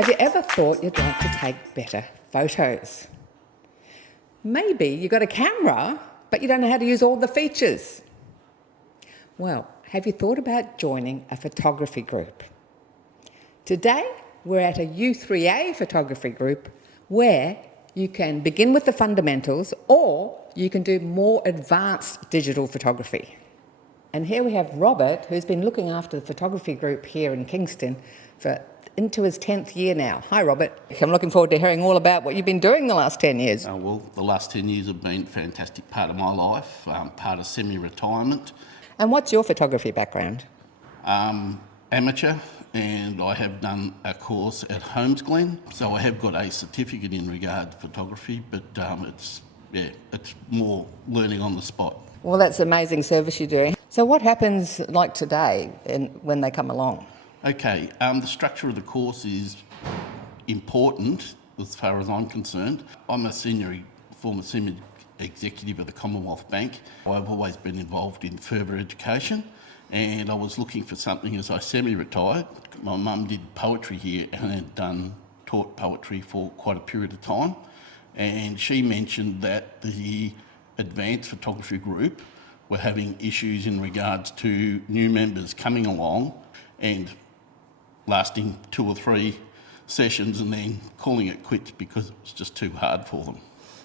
Have you ever thought you'd like to take better photos? Maybe you've got a camera, but you don't know how to use all the features. Well, have you thought about joining a photography group? Today, we're at a U3A Photography group where you can begin with the fundamentals or you can do more advanced digital photography. And here we have Robert, who's been looking after the photography group here in Kingston for into his 10th year now. Hi, Robert. I'm looking forward to hearing all about what you've been doing the last 10 years. Well, the last 10 years have been a fantastic part of my life, part of semi-retirement. And what's your photography background? Amateur, and I have done a course at Holmes Glen, so I have got a certificate in regard to photography, but it's more learning on the spot. Well, that's amazing service you're doing. So what happens like today when they come along? Okay, the structure of the course is important as far as I'm concerned. I'm a former senior executive of the Commonwealth Bank. I've always been involved in further education, and I was looking for something as I semi-retired. My mum did poetry here and had taught poetry for quite a period of time, and she mentioned that the advanced photography group were having issues in regards to new members coming along and lasting 2 or 3 sessions and then calling it quits because it was just too hard for them.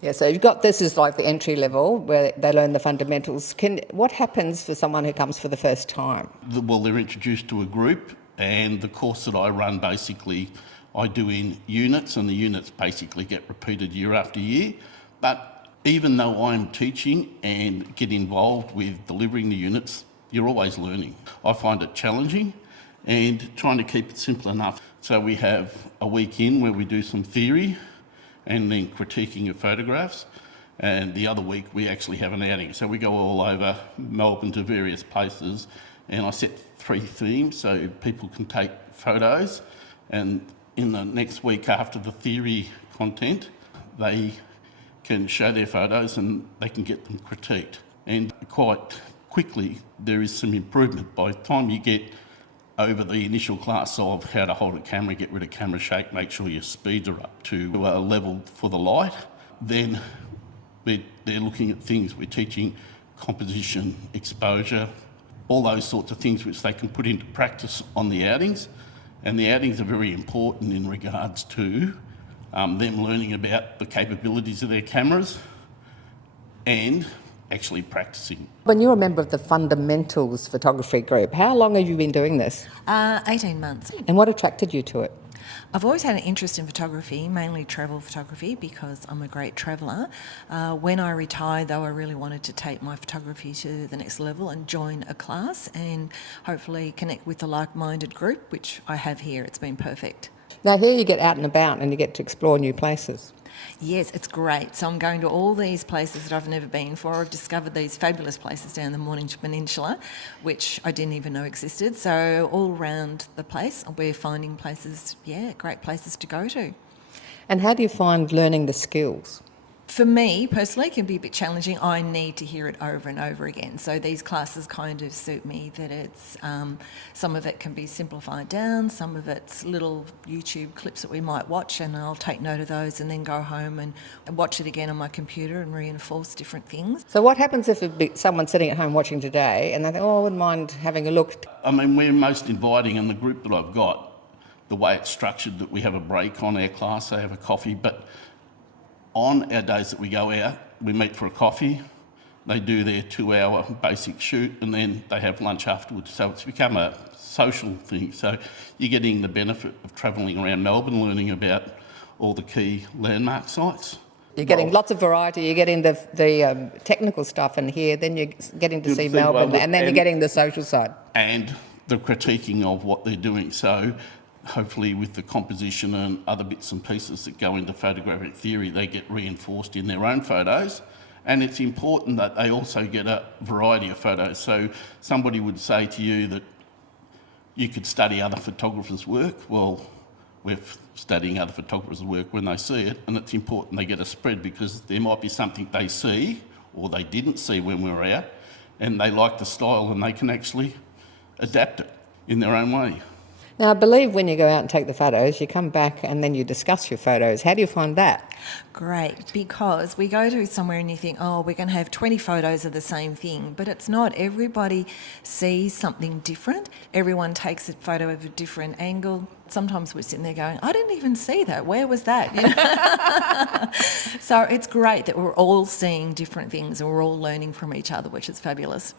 Yeah, so you've got this is like the entry level where they learn the fundamentals. What happens for someone who comes for the first time? Well, they're introduced to a group, and the course that I run basically I do in units, and the units basically get repeated year after year. But even though I'm teaching and get involved with delivering the units, you're always learning. I find it challenging and trying to keep it simple enough. So we have a week in where we do some theory and then critiquing of photographs, and the other week we actually have an outing. So we go all over Melbourne to various places, and I set 3 themes so people can take photos, and in the next week after the theory content, they can show their photos and they can get them critiqued. And quite quickly there is some improvement. By the time you get over the initial class of how to hold a camera, get rid of camera shake, make sure your speeds are up to a level for the light, then they're looking at things. We're teaching composition, exposure, all those sorts of things which they can put into practice on the outings. And the outings are very important in regards to them learning about the capabilities of their cameras and actually practicing. When you're a member of the Fundamentals Photography Group, how long have you been doing this? 18 months. And what attracted you to it? I've always had an interest in photography, mainly travel photography, because I'm a great traveller. When I retired, though, I really wanted to take my photography to the next level and join a class and hopefully connect with a like-minded group, which I have here. It's been perfect. Now here you get out and about and you get to explore new places. Yes, it's great. So I'm going to all these places that I've never been for. I've discovered these fabulous places down the Mornington Peninsula, which I didn't even know existed. So all around the place, we're finding places, great places to go to. And how do you find learning the skills? For me, personally, it can be a bit challenging. I need to hear it over and over again. So these classes kind of suit me that it's, some of it can be simplified down, some of it's little YouTube clips that we might watch, and I'll take note of those and then go home and watch it again on my computer and reinforce different things. So what happens if someone's sitting at home watching today and they think, I wouldn't mind having a look? I mean, we're most inviting in the group that I've got, the way it's structured, that we have a break on our class, they have a coffee, but on our days that we go out, we meet for a coffee, they do their 2-hour basic shoot, and then they have lunch afterwards. So it's become a social thing. So you're getting the benefit of travelling around Melbourne, learning about all the key landmark sites. You're getting lots of variety, you're getting the technical stuff in here, then you're getting to see Melbourne, and then you're getting the social side. And the critiquing of what they're doing. So hopefully with the composition and other bits and pieces that go into photographic theory, they get reinforced in their own photos. And it's important that they also get a variety of photos. So somebody would say to you that you could study other photographers' work. Well, we're studying other photographers' work when they see it, and it's important they get a spread because there might be something they see or they didn't see when we were out, and they like the style and they can actually adapt it in their own way. Now, I believe when you go out and take the photos, you come back and then you discuss your photos. How do you find that? Great, because we go to somewhere and you think, oh, we're going to have 20 photos of the same thing, but it's not. Everybody sees something different. Everyone takes a photo of a different angle. Sometimes we're sitting there going, I didn't even see that. Where was that? You know? So it's great that we're all seeing different things and we're all learning from each other, which is fabulous.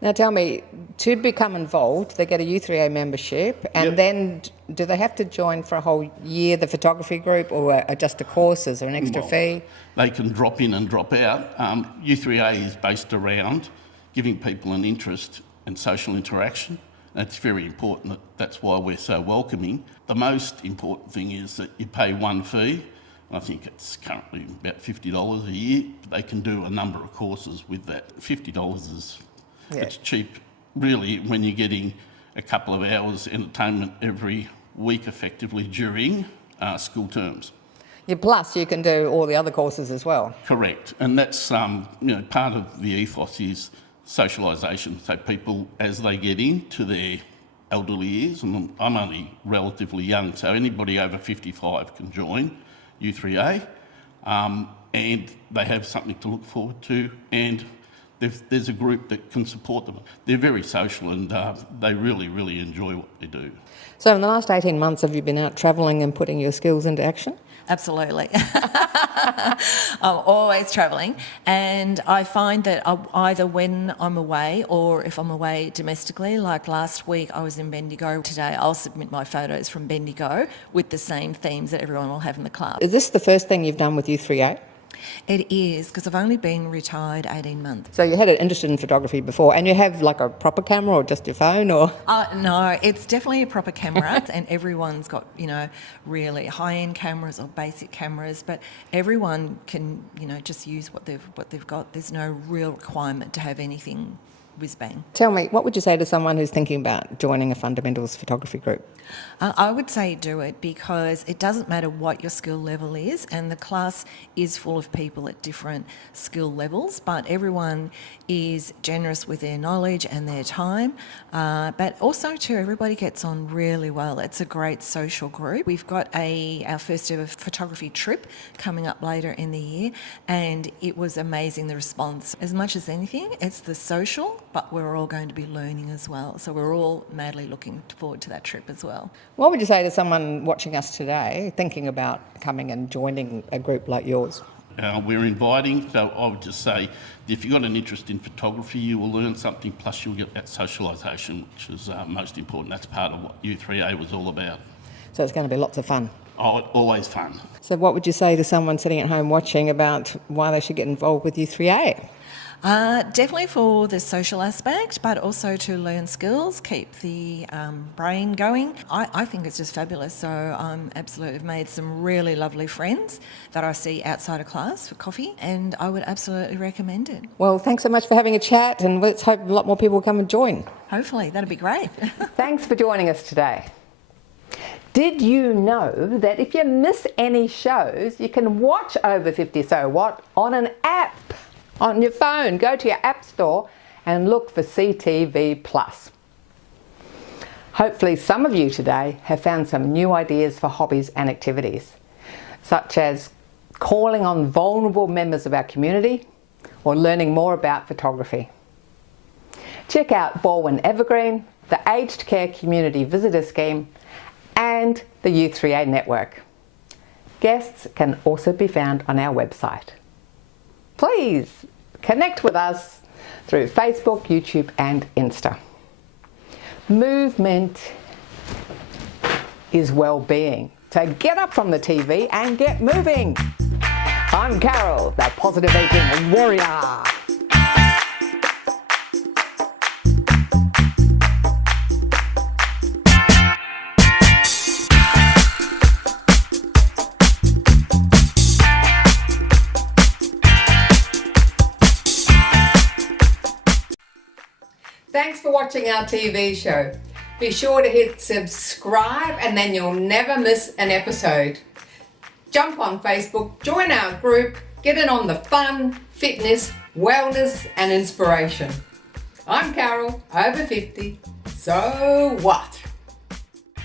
Now tell me, to become involved, they get a U3A membership, and Yep. then do they have to join for a whole year, the photography group, or just a course? Is there an extra Well, fee? They can drop in and drop out. U3A is based around giving people an interest and social interaction. That's very important. That's why we're so welcoming. The most important thing is that you pay one fee. I think it's currently about $50 a year. But they can do a number of courses with that. $50 is it's cheap, really, when you're getting a couple of hours entertainment every week, effectively during school terms. Yeah, plus you can do all the other courses as well. Correct, and that's part of the ethos is socialisation. So people, as they get into their elderly years, and I'm only relatively young, so anybody over 55 can join U3A, and they have something to look forward to, and there's a group that can support them. They're very social and they really, really enjoy what they do. So in the last 18 months, have you been out travelling and putting your skills into action? Absolutely. I'm always travelling, and I find that either when I'm away or if I'm away domestically, like last week I was in Bendigo. Today I'll submit my photos from Bendigo with the same themes that everyone will have in the club. Is this the first thing you've done with U3A? It is, because I've only been retired 18 months. So you had an interest in photography before, and you have like a proper camera or just your phone, or? No, it's definitely a proper camera, and everyone's got, really high-end cameras or basic cameras, but everyone can, just use what they've got. There's no real requirement to have anything whiz-bang. Tell me, what would you say to someone who's thinking about joining a fundamentals photography group? I would say do it, because it doesn't matter what your skill level is, and the class is full of people at different skill levels, but everyone is generous with their knowledge and their time, but also too, everybody gets on really well. It's a great social group. We've got our first ever photography trip coming up later in the year, and it was amazing, the response. As much as anything, it's the social, but we're all going to be learning as well, so we're all madly looking forward to that trip as well. What would you say to someone watching us today thinking about coming and joining a group like yours? We're inviting, so I would just say if you've got an interest in photography, you will learn something, plus you'll get that socialisation, which is most important. That's part of what U3A was all about. So it's going to be lots of fun. Oh, always fun. So what would you say to someone sitting at home watching about why they should get involved with U3A? Definitely for the social aspect, but also to learn skills, keep the brain going. I think it's just fabulous. So I'm absolutely made some really lovely friends that I see outside of class for coffee, and I would absolutely recommend it. Well, thanks so much for having a chat, and let's hope a lot more people come and join. Hopefully, that'd be great. Thanks for joining us today. Did you know that if you miss any shows, you can watch Over 50 So What on an app? On your phone, go to your app store and look for CTV Plus. Hopefully some of you today have found some new ideas for hobbies and activities, such as calling on vulnerable members of our community or learning more about photography. Check out Baldwin Evergreen, the Aged Care Community Visitor Scheme, and the U3A Network. Guests can also be found on our website. Please connect with us through Facebook, YouTube and Insta. Movement is well-being. So get up from the TV and get moving. I'm Carol, the Positive Aging Warrior. Thanks for watching our TV show. Be sure to hit subscribe and then you'll never miss an episode. Jump on Facebook, join our group, get in on the fun, fitness, wellness and inspiration. I'm Carol, over 50. So what?